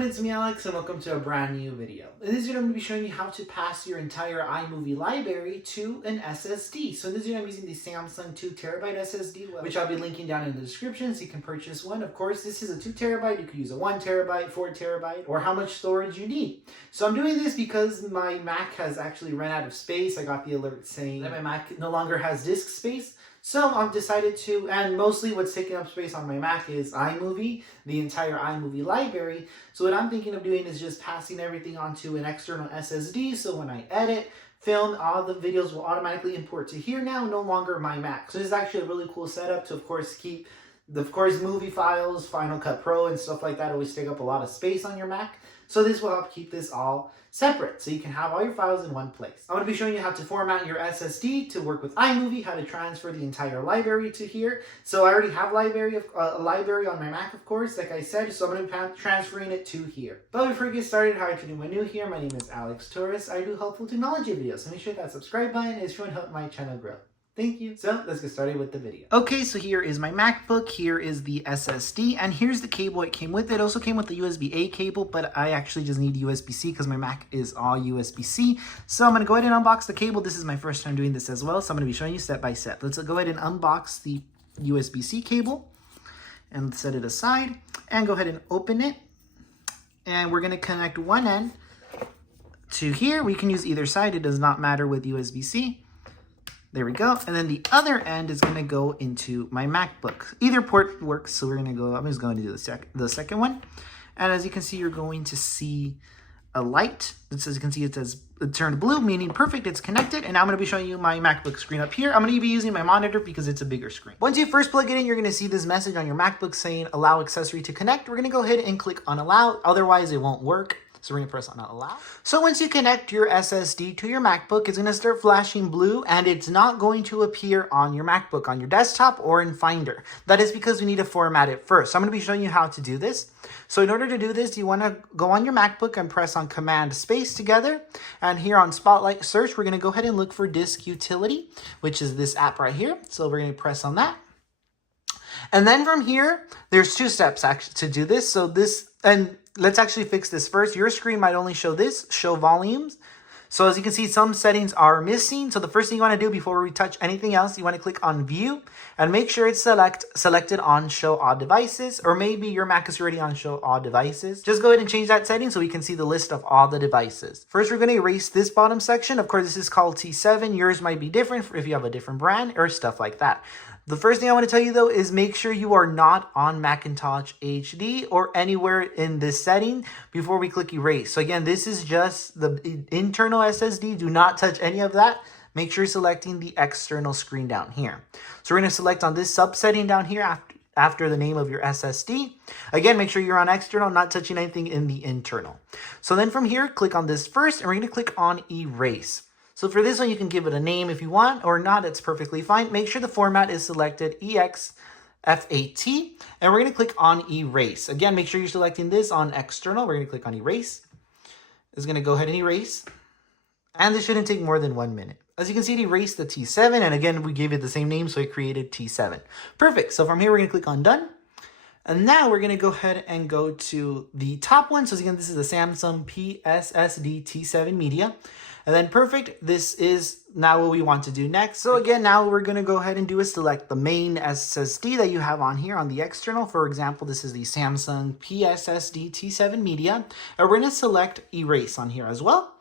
everyone, it's me Alex and welcome to a brand new video. In this video I'm going to be showing you how to pass your entire iMovie library to an SSD. So in this video I'm using the Samsung 2TB SSD, which I'll be linking down in the description so you can purchase one. Of course, this is a 2TB, you could use a 1TB, 4TB, or how much storage you need. So I'm doing this because my Mac has actually run out of space. I got the alert saying that my Mac no longer has disk space. So I've decided to, and mostly what's taking up space on my Mac is iMovie, the entire iMovie library. So what I'm thinking of doing is just passing everything onto an external SSD. So when I edit, film, all the videos will automatically import to here now, no longer my Mac. So this is actually a really cool setup to, of course, keep, movie files, Final Cut Pro and stuff like that always take up a lot of space on your Mac. So this will help keep this all separate, so you can have all your files in one place. I'm going to be showing you how to format your SSD to work with iMovie, how to transfer the entire library to here. So I already have a library on my Mac, of course, like I said, so I'm going to be transferring it to here. But before we get started, how to do my new here, my name is Alex Torres. I do helpful technology videos, so make sure that subscribe button is going to help my channel grow. Thank you. So let's get started with the video. Okay, so here is my MacBook, here is the SSD, and here's the cable it came with. It also came with the USB-A cable, but I actually just need USB-C because my Mac is all USB-C. So I'm going to go ahead and unbox the cable. This is my first time doing this as well, so I'm going to be showing you step by step. Let's go ahead and unbox the USB-C cable and set it aside and go ahead and open it. And we're going to connect one end to here. We can use either side. It does not matter with USB-C. There we go. And then the other end is going to go into my MacBook. Either port works, so we're going to go, I'm just going to do the second one. And as you can see, you're going to see a light. As you can see, it says it turned blue, meaning perfect, it's connected. And now I'm going to be showing you my MacBook screen up here. I'm going to be using my monitor because it's a bigger screen. Once you first plug it in, you're going to see this message on your MacBook saying allow accessory to connect. We're going to go ahead and click on allow, otherwise it won't work. So we're going to press on allow. So once you connect your SSD to your MacBook, it's going to start flashing blue and it's not going to appear on your MacBook, on your desktop or in Finder. That is because we need to format it first. So I'm going to be showing you how to do this. So in order to do this, you want to go on your MacBook and press on Command Space together. And here on Spotlight Search, we're going to go ahead and look for Disk Utility, which is this app right here. So we're going to press on that. And then from here, there's two steps actually to do this. So let's actually fix this first. Your screen might only show this, show volumes. So as you can see, some settings are missing. So the first thing you want to do before we touch anything else, you want to click on View and make sure it's selected on Show All Devices, or maybe your Mac is already on Show All Devices. Just go ahead and change that setting so we can see the list of all the devices. First, we're going to erase this bottom section. Of course, this is called T7. Yours might be different if you have a different brand or stuff like that. The first thing I want to tell you, though, is make sure you are not on Macintosh HD or anywhere in this setting before we click erase. So again, this is just the internal SSD. Do not touch any of that. Make sure you're selecting the external screen down here. So we're going to select on this subsetting down here after the name of your SSD. Again, make sure you're on external, not touching anything in the internal. So then from here, click on this first, and we're going to click on erase. So for this one, you can give it a name if you want or not. It's perfectly fine. Make sure the format is selected EXFAT, and we're going to click on erase. Again, make sure you're selecting this on external. We're going to click on erase. It's going to go ahead and erase. And this shouldn't take more than 1 minute. As you can see, it erased the T7. And again, we gave it the same name, so it created T7. Perfect. So from here, we're going to click on done. And now we're going to go ahead and go to the top one. So again, this is the Samsung SSD T7 Media. And then perfect, this is now what we want to do next. So again, now we're going to go ahead and do is select the main SSD that you have on here on the external. For example, this is the Samsung SSD T7 Media. And we're going to select erase on here as well.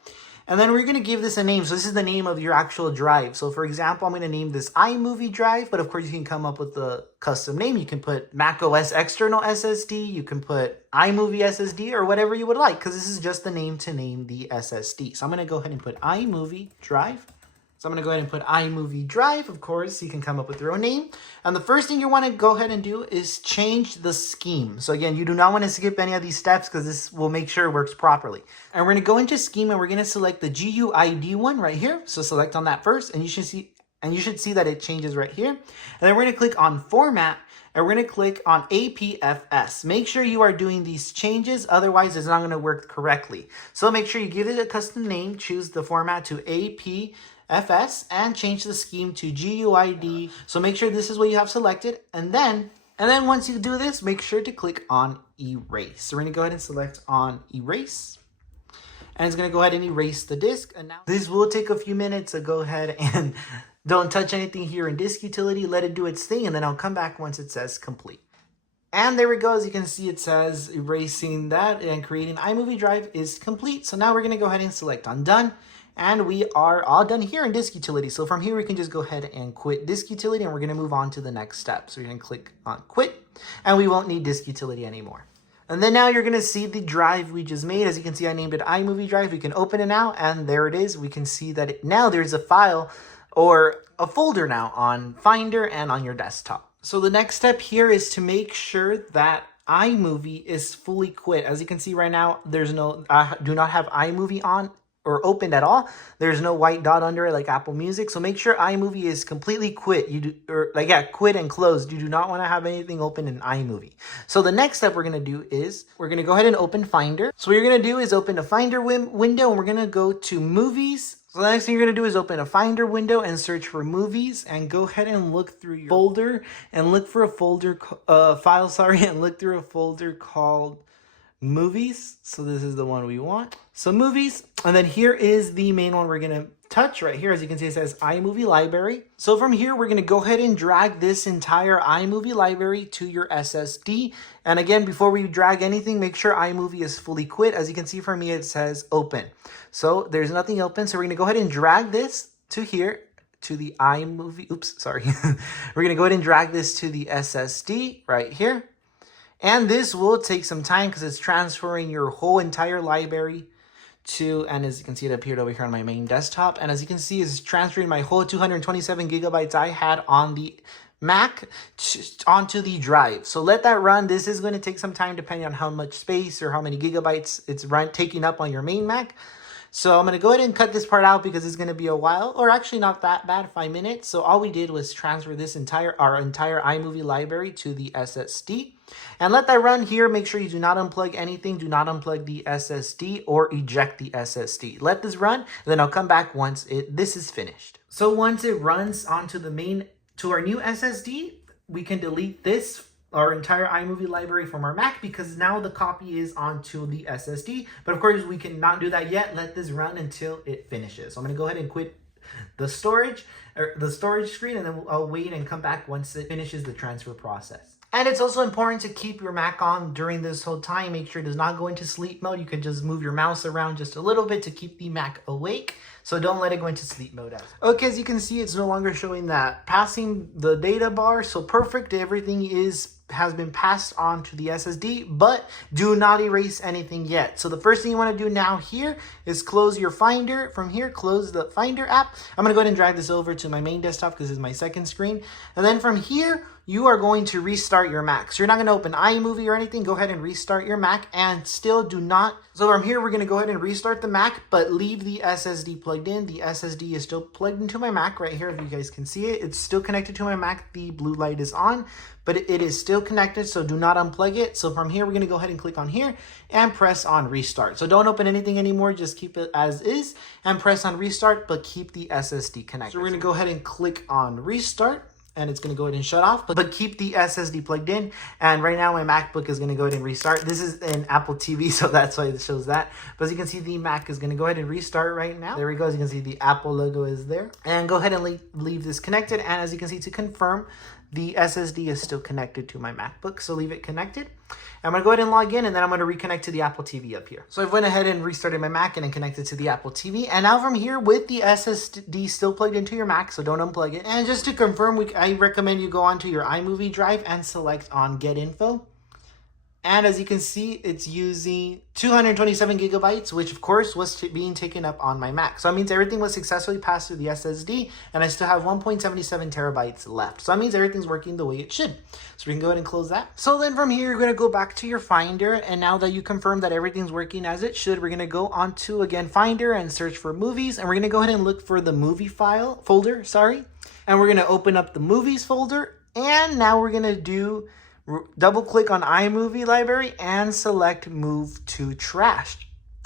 And then we're going to give this a name. So this is the name of your actual drive. So for example, I'm going to name this iMovie drive, but of course you can come up with the custom name. You can put macOS external SSD. You can put iMovie SSD or whatever you would like, because this is just the name to name the SSD. So I'm going to go ahead and put iMovie drive. So I'm going to go ahead and put iMovie drive. Of course, you can come up with your own name. And the first thing you want to go ahead and do is change the scheme. So again, you do not want to skip any of these steps because this will make sure it works properly. And we're going to go into scheme and we're going to select the GUID one right here. So select on that first, and you should see that it changes right here. And then we're going to click on format. And we're going to click on APFS. Make sure you are doing these changes, otherwise it's not going to work correctly. So make sure you give it a custom name, choose the format to APFS, and change the scheme to GUID. So make sure this is what you have selected, and then And then once you do this, make sure to click on erase. So we're gonna go ahead and select on erase. And it's gonna go ahead and erase the disk. And now this will take a few minutes, so go ahead and don't touch anything here in disk utility, let it do its thing, and then I'll come back once it says complete. And there we go. As you can see, it says erasing that and creating iMovie drive is complete. So now we're gonna go ahead and select on done. And we are all done here in disk utility. So from here, we can just go ahead and quit disk utility, and we're gonna move on to the next step. So we're gonna click on quit, and we won't need disk utility anymore. And then now you're gonna see the drive we just made. As you can see, I named it iMovie drive. We can open it now, and there it is. We can see that now there's a file or a folder now on Finder and on your desktop. So the next step here is to make sure that iMovie is fully quit. As you can see right now, there's no, do not have iMovie on or opened at all. There's no white dot under it like Apple Music. So make sure iMovie is completely quit. Quit and closed. You do not want to have anything open in iMovie. So the next step we're going to do is we're going to go ahead and open Finder. So what you're going to do is open a Finder window, and we're going to go to Movies. So the next thing you're going to do is open a Finder window and search for movies, and go ahead and look through your folder and look for a folder and look through a folder called movies. So this is the one we want. So movies, and then here is the main one we're going to touch right here. As you can see, it says iMovie library. So from here, we're going to go ahead and drag this entire iMovie library to your SSD. And again, before we drag anything, make sure iMovie is fully quit. As you can see from me, it says open. So there's nothing open. So we're going to go ahead and drag this to here, to the iMovie. Oops, sorry. We're going to go ahead and drag this to the SSD right here. And this will take some time because it's transferring your whole entire library to, and as you can see, it appeared over here on my main desktop. And as you can see, it's transferring my whole 227 gigabytes I had on the Mac onto the drive. So let that run. This is going to take some time depending on how much space or how many gigabytes it's taking up on your main Mac. So I'm going to go ahead and cut this part out because it's going to be a while, or actually not that bad, 5 minutes. So all we did was transfer this our entire iMovie library to the SSD. And let that run here. Make sure you do not unplug anything. Do not unplug the SSD or eject the SSD. Let this run, and then I'll come back once this is finished. So once it runs onto to our new SSD, we can delete our entire iMovie library from our Mac because now the copy is onto the SSD. But of course, we cannot do that yet. Let this run until it finishes. So I'm going to go ahead and quit the storage screen, and then I'll wait and come back once it finishes the transfer process. And it's also important to keep your Mac on during this whole time. Make sure it does not go into sleep mode. You can just move your mouse around just a little bit to keep the Mac awake. So don't let it go into sleep mode. Okay, as you can see, it's no longer showing that passing the data bar. So perfect. Everything has been passed on to the SSD, but do not erase anything yet. So the first thing you want to do now here is close your Finder. From here, close the Finder app. I'm going to go ahead and drag this over to my main desktop because this is my second screen. And then from here, you are going to restart your Mac. So you're not going to open iMovie or anything. Go ahead and restart your Mac, and still do not. So from here, we're going to go ahead and restart the Mac, but leave the SSD plugged in. The SSD is still plugged into my Mac right here. If you guys can see it, it's still connected to my Mac. The blue light is on, but it is still connected. So do not unplug it. So from here, we're going to go ahead and click on here and press on restart. So don't open anything anymore. Just keep it as is and press on restart, but keep the SSD connected. So we're going to go ahead and click on restart. And it's going to go ahead and shut off, but keep the SSD plugged in. And right now my MacBook is going to go ahead and restart. This is an Apple TV, so that's why it shows that. But as you can see, the Mac is going to go ahead and restart right now. There we go. As you can see, the Apple logo is there. And go ahead and leave this connected. And as you can see, to confirm, the SSD is still connected to my MacBook, so leave it connected. I'm going to go ahead and log in, and then I'm going to reconnect to the Apple TV up here. So I went ahead and restarted my Mac and then connected to the Apple TV. And now from here, with the SSD still plugged into your Mac, so don't unplug it. And just to confirm, I recommend you go onto your iMovie drive and select on Get Info. And as you can see, it's using 227 gigabytes, which of course was being taken up on my Mac. So that means everything was successfully passed through the SSD, and I still have 1.77 terabytes left. So that means everything's working the way it should. So we can go ahead and close that. So then from here, you're going to go back to your Finder. And now that you confirm that everything's working as it should, we're going to go onto, again, Finder and search for movies. And we're going to go ahead and look for the movie folder. And we're going to open up the movies folder. And now we're going to double click on iMovie library and select move to trash,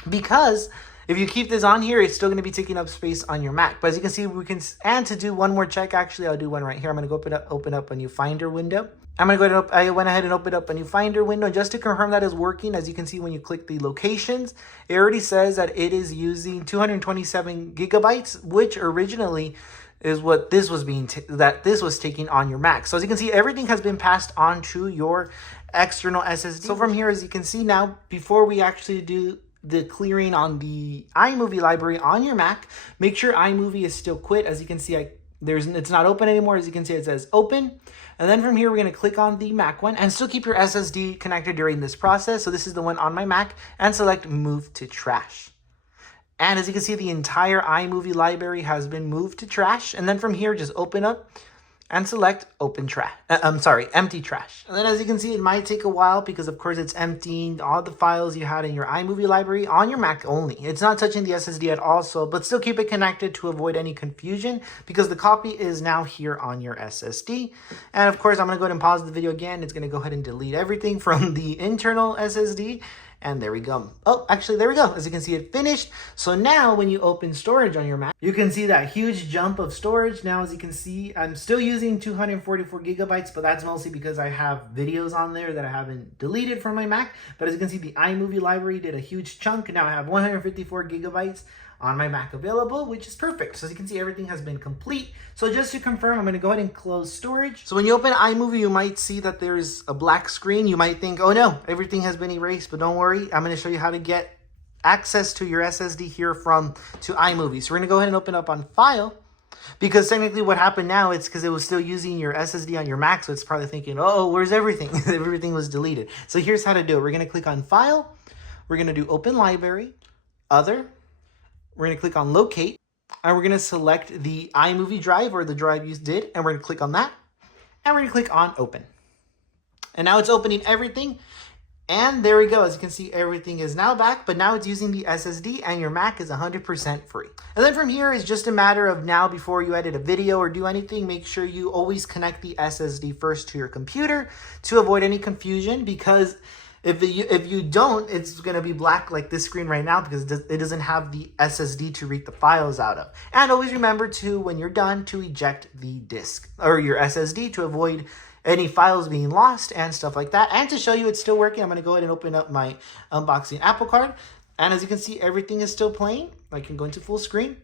because if you keep this on here, it's still going to be taking up space on your Mac. But as you can see, and to do one more check, actually, I'll do one right here. I'm going to go open up a new Finder window. I'm going to go ahead and I went ahead and opened up a new Finder window just to confirm that is working. As you can see, when you click the locations, it already says that it is using 227 gigabytes, which originally is what this was taking on your Mac. So as you can see, everything has been passed on to your external SSD. So from here, as you can see now, before we actually do the clearing on the iMovie library on your Mac, make sure iMovie is still quit. As you can see, it's not open anymore. As you can see, it says open. And then from here, we're going to click on the Mac one and still keep your SSD connected during this process. So this is the one on my Mac, and select move to trash. And as you can see, the entire iMovie library has been moved to trash. And then from here, just open up and select empty trash. And then as you can see, it might take a while because of course it's emptying all the files you had in your iMovie library on your Mac only. It's not touching the SSD at all, but still keep it connected to avoid any confusion because the copy is now here on your SSD. And of course, I'm going to go ahead and pause the video again. It's going to go ahead and delete everything from the internal SSD. And there we go. Oh, actually, there we go. As you can see, it finished. So now when you open storage on your Mac, you can see that huge jump of storage. Now, as you can see, I'm still using 244 gigabytes, but that's mostly because I have videos on there that I haven't deleted from my Mac. But as you can see, the iMovie library did a huge chunk. Now I have 154 gigabytes on my Mac available, which is perfect. So as you can see, everything has been complete. So just to confirm, I'm going to go ahead and close storage. So when you open iMovie, you might see that there's a black screen. You might think, oh no, everything has been erased, but don't worry. I'm going to show you how to get access to your SSD here to iMovie. So we're going to go ahead and open up on File, because technically what happened now, it's because it was still using your SSD on your Mac. So it's probably thinking, oh, where's everything? Everything was deleted. So here's how to do it. We're going to click on File. We're going to do Open Library, Other. We're going to click on Locate, and we're going to select the iMovie drive or the drive you did, and we're going to click on that, and we're going to click on Open. And now it's opening everything, and there we go. As you can see, everything is now back, but now it's using the SSD, and your Mac is 100% free. And then from here is just a matter of now, before you edit a video or do anything, make sure you always connect the SSD first to your computer to avoid any confusion, because if you don't, it's going to be black like this screen right now because it doesn't have the SSD to read the files out of. And always remember to, when you're done, to eject the disk or your SSD to avoid any files being lost and stuff like that. And to show you it's still working, I'm going to go ahead and open up my unboxing Apple Card. And as you can see, everything is still playing. I can go into full screen.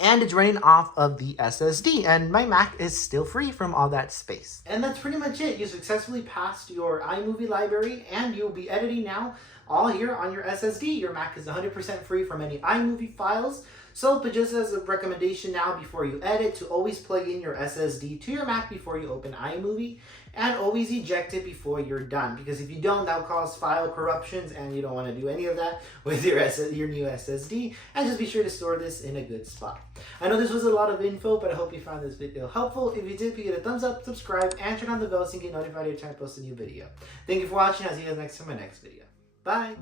And it's running off of the SSD, and my Mac is still free from all that space. And that's pretty much it. You successfully passed your iMovie library, and you'll be editing now all here on your SSD. Your Mac is 100% free from any iMovie files. So, but just as a recommendation now, before you edit, to always plug in your SSD to your Mac before you open iMovie, and always eject it before you're done. Because if you don't, that'll cause file corruptions, and you don't want to do any of that with your new SSD. And just be sure to store this in a good spot. I know this was a lot of info, but I hope you found this video helpful. If you did, please give it a thumbs up, subscribe, and turn on the bell so you can get notified every time I post a new video. Thank you for watching. I'll see you guys next time in my next video. Bye!